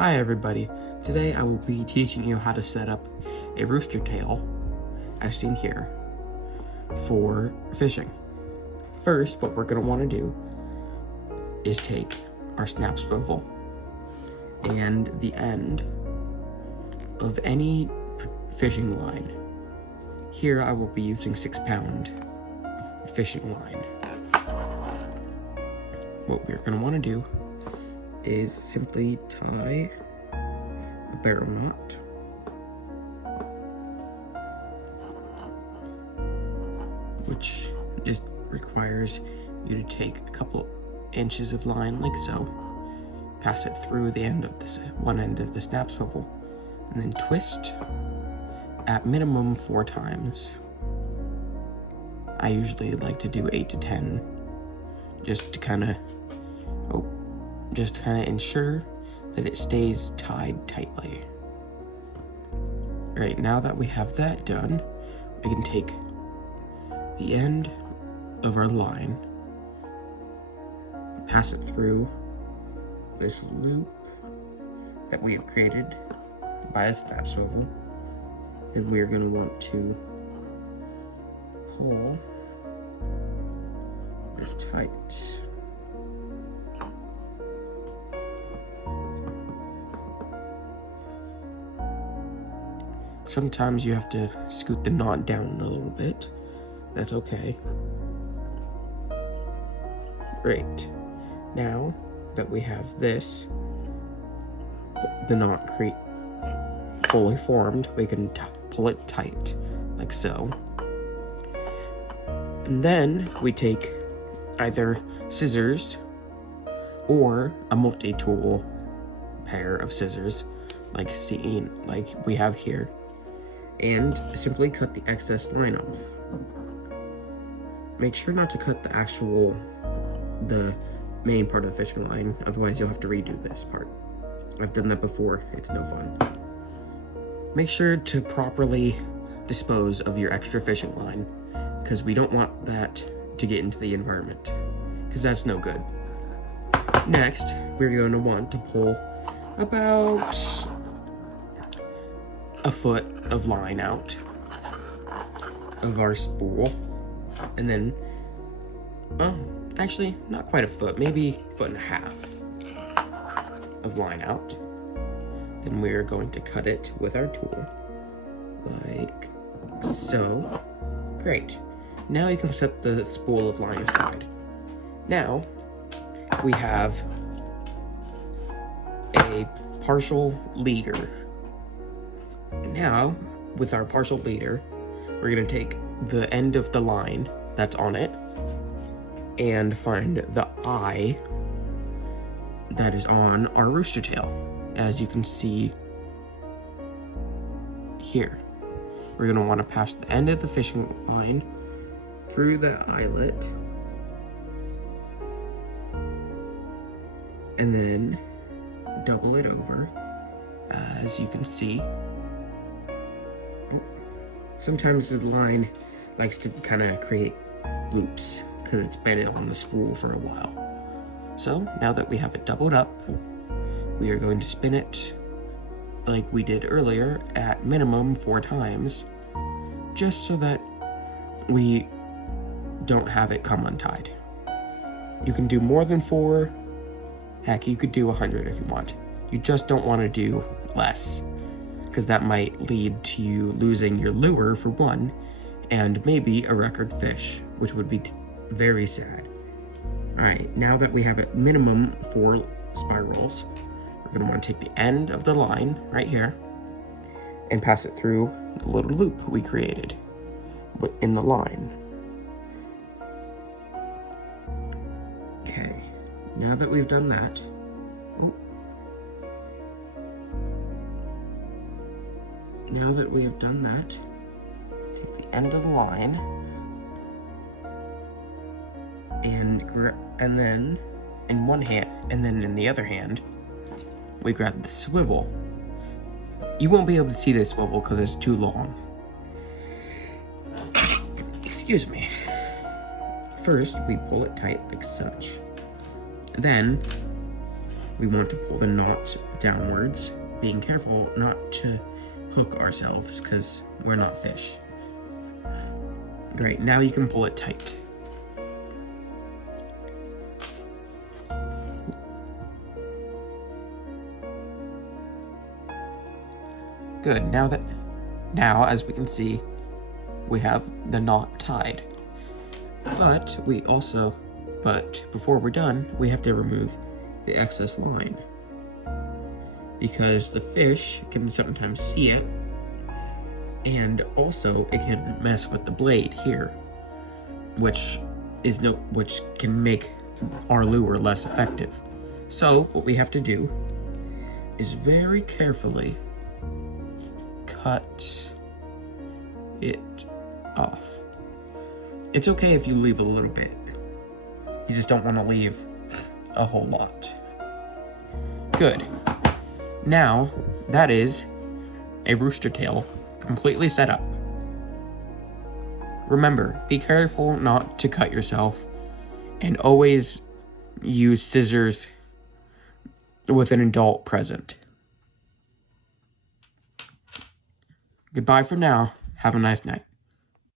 Hi everybody, today I will be teaching you how to set up a rooster tail, as seen here, for fishing. First, what we're going to want to do is take our snap swivel and the end of any fishing line. Here I will be using 6-pound fishing line. What we're going to want to do is simply tie a barrel knot which just requires you to take a couple inches of line like so, pass it through the end of this one end of the snap swivel, and then twist at minimum 4 times. I usually like to do 8 to 10 just to kind of ensure that it stays tied tightly. Alright, now that we have that done, we can take the end of our line, pass it through this loop that we have created by the snap swivel. Then we are going to want to pull this tight. Sometimes you have to scoot the knot down a little bit. That's okay. Great. Now that we have this, the knot fully formed, we can pull it tight, like so. And then we take either scissors or a multi-tool pair of scissors, like we have here, and simply cut the excess line off. Make sure not to cut the main part of the fishing line, otherwise you'll have to redo this part. I've done that before, it's no fun. Make sure to properly dispose of your extra fishing line, because we don't want that to get into the environment, because that's no good. Next, we're going to want to pull about a foot of line out of our spool, and then, well, actually not quite a foot, maybe a foot and a half of line out. Then we're going to cut it with our tool, like so. Great. Now you can set the spool of line aside. Now we have a partial leader. Now, with our partial leader, we're going to take the end of the line that's on it and find the eye that is on our rooster tail, as you can see here. We're going to want to pass the end of the fishing line through the eyelet and then double it over, as you can see. Sometimes the line likes to kind of create loops because it's been on the spool for a while. So now that we have it doubled up, we are going to spin it like we did earlier at minimum 4 times, just so that we don't have it come untied. You can do more than 4. Heck, you could do 100 if you want. You just don't want to do less, because that might lead to you losing your lure for one, and maybe a record fish, which would be very sad. Alright, now that we have at minimum 4 spirals, we're going to want to take the end of the line right here and pass it through the little loop we created in the line. Okay, now that we've done that, take the end of the line and then in one hand, and then in the other hand, we grab the swivel. You won't be able to see this swivel because it's too long. Excuse me. First, we pull it tight like such. Then, we want to pull the knot downwards, being careful not to hook ourselves because we're not fish. Great, now you can pull it tight. Good, now as we can see, we have the knot tied. But before we're done, we have to remove the excess line, because the fish can sometimes see it, and also it can mess with the blade here, which can make our lure less effective. So what we have to do is very carefully cut it off. It's okay if you leave a little bit. You just don't want to leave a whole lot. Good. Now, that is a rooster tail completely set up. Remember, be careful not to cut yourself, and always use scissors with an adult present. Goodbye for now. Have a nice night.